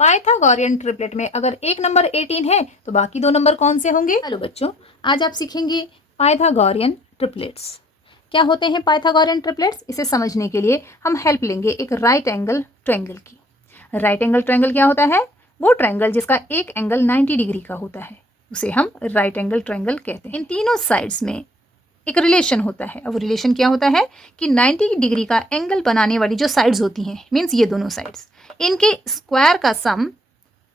Pythagorean triplet में अगर एक नंबर 18 है तो बाकी दो नंबर कौन से होंगे? हेलो बच्चों, आज आप सीखेंगे पाइथागोरियन ट्रिपलेट्स। क्या होते हैं पाइथागोरियन ट्रिपलेट्स? इसे समझने के लिए हम हेल्प लेंगे एक राइट एंगल ट्रायंगल की। राइट एंगल ट्रायंगल क्या होता है? वो ट्रायंगल जिसका एक एंगल 90 डिग्री का होता है उसे हम राइट एंगल ट्रायंगल कहते हैं। इन तीनों साइड्स में एक रिलेशन होता है। अब रिलेशन क्या होता है कि 90 डिग्री का एंगल बनाने वाली जो साइड्स होती हैं, मीन्स ये दोनों साइड्स, इनके स्क्वायर का सम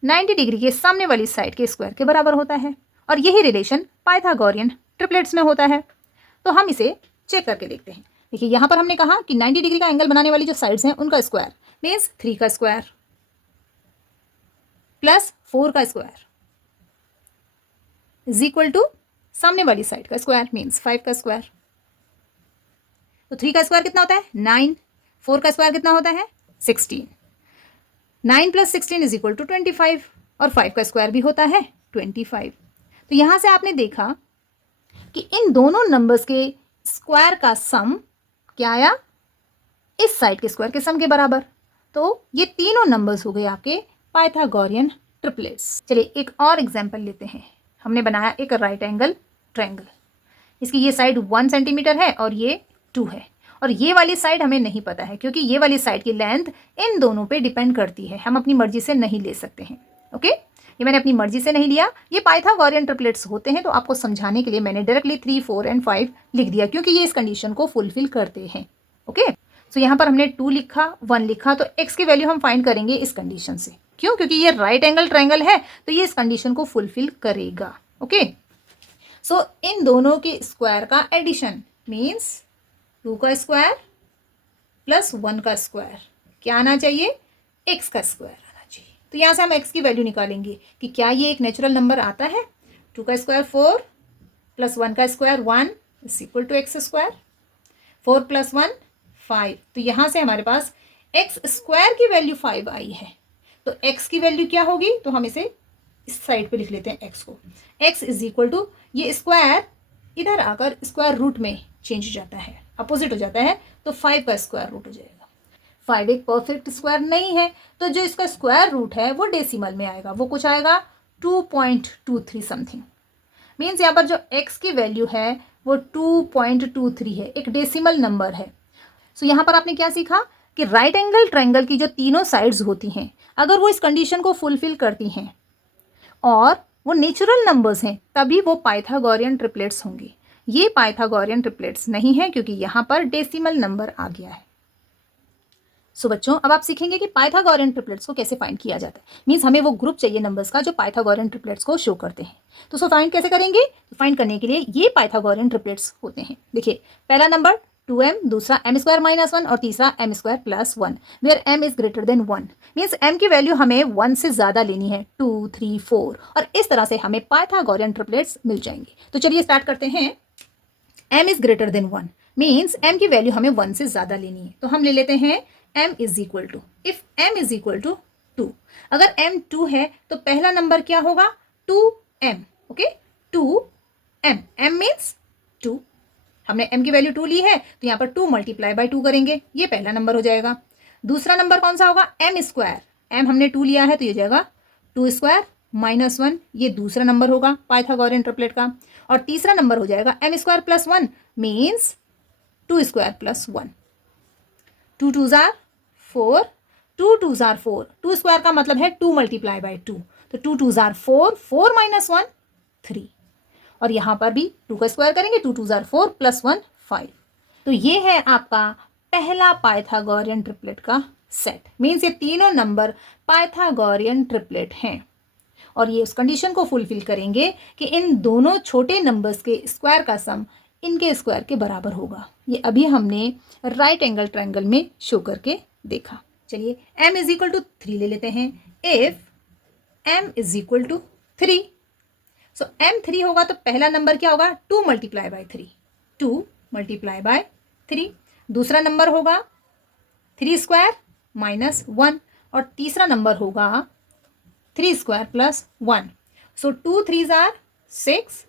90 डिग्री के सामने वाली साइड के स्क्वायर के बराबर होता है। और यही रिलेशन पाइथागोरियन ट्रिपलेट्स में होता है। तो हम इसे चेक करके देखते हैं। देखिए यहाँ पर हमने कहा कि 90 डिग्री का एंगल बनाने वाली जो साइड्स हैं उनका स्क्वायर मीन्स 3 का स्क्वायर प्लस 4 का स्क्वायर इज इक्वल टू सामने वाली साइड का स्क्वायर मीन्स 5 का स्क्वायर। तो 3 का स्क्वायर कितना होता है? 9। 4 का स्क्वायर कितना होता है? 16। 9 प्लस 16 इज इक्वल टू 25 और 5 का स्क्वायर भी होता है 25। तो यहां से आपने देखा कि इन दोनों नंबर्स के स्क्वायर का सम क्या आया? इस साइड के स्क्वायर के सम के बराबर। तो ये तीनों नंबर्स हो गए आपके पाइथागोरियन ट्रिपलेट्स। चलिए एक और एग्जांपल लेते हैं। हमने बनाया एक राइट एंगल ट्रायंगल। इसकी ये साइड 1 सेंटीमीटर है और ये 2 है। और ये वाली साइड हमें नहीं पता है क्योंकि ये वाली साइड की लेंथ इन दोनों पे डिपेंड करती है। हम अपनी मर्जी से नहीं ले सकते हैं। ओके, ये मैंने अपनी मर्जी से नहीं लिया। ये पाइथागोरियन ट्रिपलेट्स होते हैं तो आपको समझाने के लिए मैंने डायरेक्टली 3, 4 एंड 5 लिख दिया क्योंकि ये इस कंडीशन को फुलफिल करते हैं। ओके, सो यहाँ पर हमने 2 लिखा, 1 लिखा, तो x की वैल्यू हम फाइंड करेंगे इस कंडीशन से। क्यों? क्योंकि ये राइट एंगल ट्रायंगल है तो ये इस कंडीशन को फुलफिल करेगा। ओके, सो इन दोनों के स्क्वायर का एडिशन मीन्स 2 का स्क्वायर प्लस 1 का स्क्वायर क्या आना चाहिए? x का स्क्वायर आना चाहिए। तो यहाँ से हम x की वैल्यू निकालेंगे कि क्या ये एक नेचुरल नंबर आता है? 2 का स्क्वायर 4 प्लस 1 का square 1 is equal to X square. 4 plus 1 5। तो यहाँ से हमारे पास एक्स स्क्वायर की वैल्यू 5 आई है। तो x की वैल्यू क्या होगी? तो हम इसे इस साइड पे लिख लेते हैं x को। x इज इक्वल टू ये स्क्वायर इधर आकर स्क्वायर रूट में चेंज हो जाता है, अपोजिट हो जाता है, तो 5 का स्क्वायर रूट हो जाएगा। 5 एक परफेक्ट स्क्वायर नहीं है तो जो इसका स्क्वायर रूट है वो डेसिमल में आएगा। वो कुछ आएगा 2.23 समथिंग। मीन्स यहाँ पर जो x की वैल्यू है वो 2.23 है, एक डेसिमल नंबर है। सो यहाँ पर आपने क्या सीखा कि राइट एंगल ट्रायंगल की जो तीनों साइड्स होती हैं अगर वो इस कंडीशन को फुलफिल करती हैं और वो नेचुरल नंबर्स हैं तभी वो पाइथागोरियन ट्रिपलेट्स होंगे। ये पाइथागोरियन ट्रिपलेट्स नहीं है क्योंकि यहाँ पर डेसिमल नंबर आ गया है। सो बच्चों, अब आप सीखेंगे कि पाइथागोरियन ट्रिपलेट्स को कैसे फाइंड किया जाता है। मीन्स हमें वो ग्रुप चाहिए नंबर्स का जो पाइथागोरियन ट्रिपलेट्स को शो करते हैं। तो सो फाइंड कैसे करेंगे? तो फाइंड करने के लिए ये पाइथागोरियन ट्रिपलेट्स होते हैं। देखिए, पहला नंबर 2m, दूसरा m स्क्वायर माइनस 1 और तीसरा m square plus 1 where m is greater than 1। Means m की वैल्यू हमें 1 से ज़्यादा लेनी है, 2, 3, 4, और इस तरह से हमें पाइथागोरियन ट्रिपलेट्स मिल जाएंगे। तो चलिए स्टार्ट करते हैं। m is greater than 1 means m की वैल्यू हमें 1 से ज़्यादा लेनी है। तो हम ले लेते हैं m is equal to, if m is equal to 2। अगर m 2 है तो पहला नंबर क्या होगा? 2m। Okay, 2m, m means 2। हमने m की वैल्यू 2 ली है तो यहाँ पर 2 मल्टीप्लाई बाय 2 करेंगे, ये पहला नंबर हो जाएगा। दूसरा नंबर कौन सा होगा? m square. m हमने 2 लिया है तो ये जाएगा 2 स्क्वायर माइनस 1, ये दूसरा नंबर होगा पाइथागोरियन ट्रिपलेट का। और तीसरा नंबर हो जाएगा m square plus 1 means 2 square plus 1। 2 2 jar 4, 2 2 jar 4, 2 square का मतलब है 2 मल्टीप्लाई बाय 2, तो 2 2 जार 4, 4 माइनस 1 3। और यहाँ पर भी 2 का स्क्वायर करेंगे, 2 2 जार 4 प्लस 1 5। तो ये है आपका पहला पाइथागोरियन ट्रिपलेट का सेट। मीन्स ये तीनों नंबर पाइथागोरियन ट्रिपलेट हैं और ये उस कंडीशन को फुलफिल करेंगे कि इन दोनों छोटे नंबर्स के स्क्वायर का सम इनके स्क्वायर के बराबर होगा। ये अभी हमने राइट एंगल ट्रायंगल में शो करके देखा। चलिए m इज इक्वल टू 3 ले लेते हैं। If m is equal to 3, so m 3 होगा तो पहला नंबर क्या होगा? 2 मल्टीप्लाई बाय 3, 2 मल्टीप्लाई बाय 3। दूसरा नंबर होगा 3 स्क्वायर माइनस 1 और तीसरा नंबर होगा 3 स्क्वायर प्लस 1। सो 2 3 जार 6।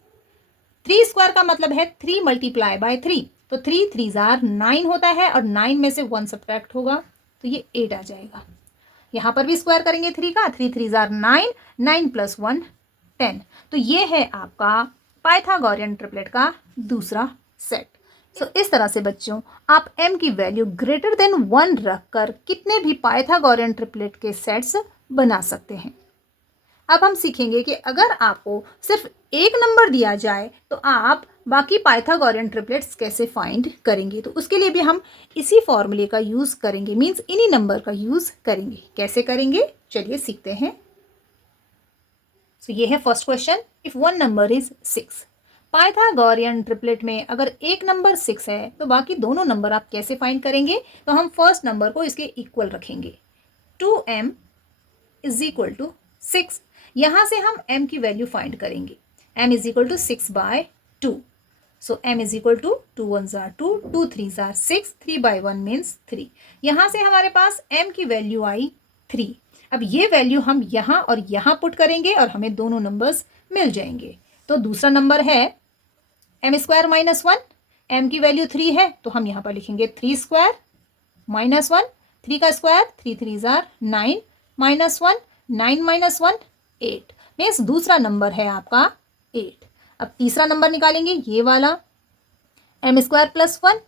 3 स्क्वायर का मतलब है 3 मल्टीप्लाई बाय 3, तो 3 3 जार 9 होता है और 9 में से 1 सब्ट्रैक्ट होगा तो ये 8 आ जाएगा। यहाँ पर भी स्क्वायर करेंगे 3 का, 3 3 जार 9, 9 + 1 10। तो ये है आपका पाइथागोरियन ट्रिपलेट का दूसरा सेट। इस तरह से बच्चों आप m की वैल्यू ग्रेटर देन 1 रखकर कितने भी पाइथागोरियन ट्रिपलेट के सेट्स बना सकते हैं। अब हम सीखेंगे कि अगर आपको सिर्फ एक नंबर दिया जाए तो आप बाकी पाइथागोरियन ट्रिपलेट्स कैसे फाइंड करेंगे। तो उसके लिए भी हम इसी फॉर्मूले का यूज करेंगे, मींस इन्हीं नंबर का यूज करेंगे। कैसे करेंगे चलिए सीखते हैं। ये है first question, if one number is 6। Pythagorean triplet में अगर एक नंबर 6 है तो बाकी दोनों नंबर आप कैसे फाइंड करेंगे। तो हम फर्स्ट नंबर को इसके इक्वल रखेंगे, 2m = 6। यहां से हम m की वैल्यू फाइंड करेंगे, m = 6/2। सो m = 2 1 जार 2, 2 3 जार 6, 3/1 मीन्स 3। यहां से हमारे पास m की वैल्यू आई 3। अब ये वैल्यू हम यहाँ और यहाँ पुट करेंगे और हमें दोनों नंबर्स मिल जाएंगे। तो दूसरा नंबर है m² - 1, m की वैल्यू 3 है तो हम यहाँ पर लिखेंगे 3² - 1, 3 का स्क्वायर 3 3 जार 9, -1 9 - 1 8, मीन्स दूसरा नंबर है आपका 8। अब तीसरा नंबर निकालेंगे, ये वाला m² + 1,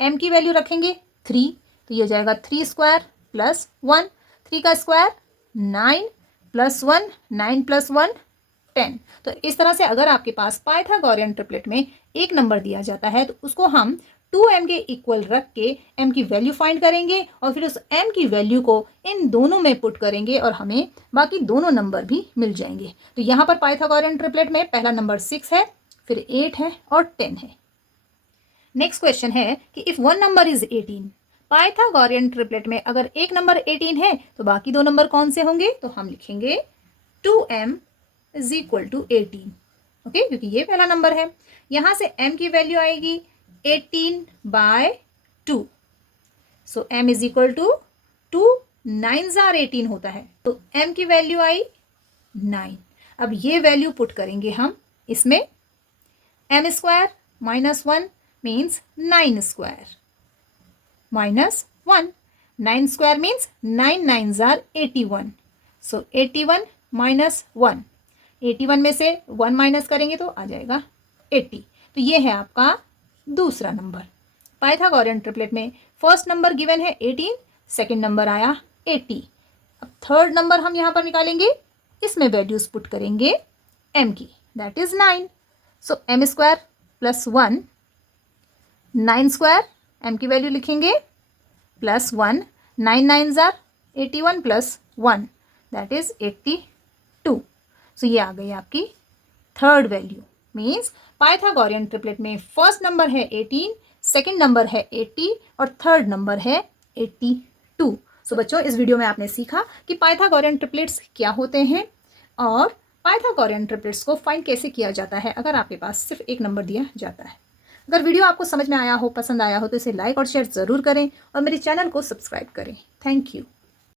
m की वैल्यू रखेंगे 3 तो ये हो जाएगा 3² + 1, 3 का स्क्वायर 9 + 1 9 + 1 10। तो इस तरह से अगर आपके पास पाइथागोरियन ट्रिपलेट में एक नंबर दिया जाता है तो उसको हम 2m के इक्वल रख के m की वैल्यू फाइंड करेंगे और फिर उस m की वैल्यू को इन दोनों में पुट करेंगे और हमें बाकी दोनों नंबर भी मिल जाएंगे। तो यहाँ पर पाइथागोरियन ट्रिपलेट में पहला नंबर 6 है, फिर 8 है और 10 है। नेक्स्ट क्वेश्चन है कि if one number is 18। Pythagorean triplet में अगर एक नंबर 18 है तो बाकी दो नंबर कौन से होंगे। तो हम लिखेंगे 2m = 18। ओके, क्योंकि ये पहला नंबर है। यहां से m की वैल्यू आएगी 18/2। सो m = 2 9 जार 18 होता है तो m की वैल्यू आई 9। अब ये वैल्यू पुट करेंगे हम इसमें, m² - 1 मीन्स 9² -1, 9² मीन्स 9 9 जार 81। सो 81 - 1, 81 में से 1 माइनस करेंगे तो आ जाएगा 80। तो ये है आपका दूसरा नंबर। पाइथागोरियन ट्रिपलेट में फर्स्ट नंबर गिवन है 18, सेकंड नंबर आया 80। अब थर्ड नंबर हम यहाँ पर निकालेंगे, इसमें वैल्यूज पुट करेंगे m की, that is 9। So m² + 1, 9² m की वैल्यू लिखेंगे +1, 9 9 जार 81 + 1 दैट इज 82। सो ये आ गई आपकी third value. Means Pythagorean triplet में फर्स्ट नंबर है 18, सेकंड नंबर है 80 और थर्ड नंबर है 82। सो बच्चों इस वीडियो में आपने सीखा कि पाइथागोरियन ट्रिपलेट्स क्या होते हैं और पाइथागोरियन ट्रिपलेट्स को फाइंड कैसे किया जाता है अगर आपके पास सिर्फ एक नंबर दिया जाता है। अगर वीडियो आपको समझ में आया हो, पसंद आया हो तो इसे लाइक और शेयर ज़रूर करें और मेरे चैनल को सब्सक्राइब करें। Thank you.